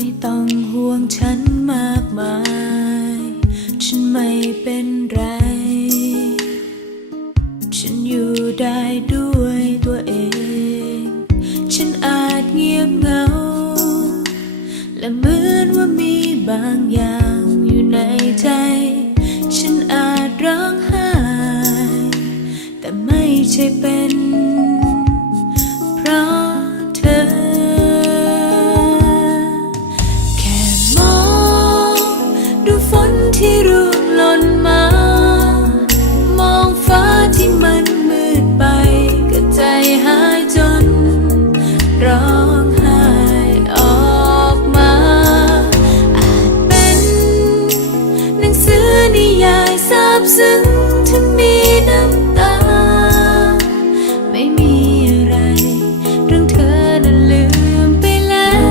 ไม่ต้องห่วงฉันมากมาย ฉันไม่เป็นไร ฉันอยู่ได้ด้วยตัวเอง ฉันอาจเงียบเหงา และเหมือนว่ามีบางอย่างอยู่ในใจ ฉันอาจร้องไห้ แต่ไม่ใช่เป็น บซึ้งฉันมีน้ำตา ไม่มีอะไร เรื่องเธอนั้นลืมไปแล้ว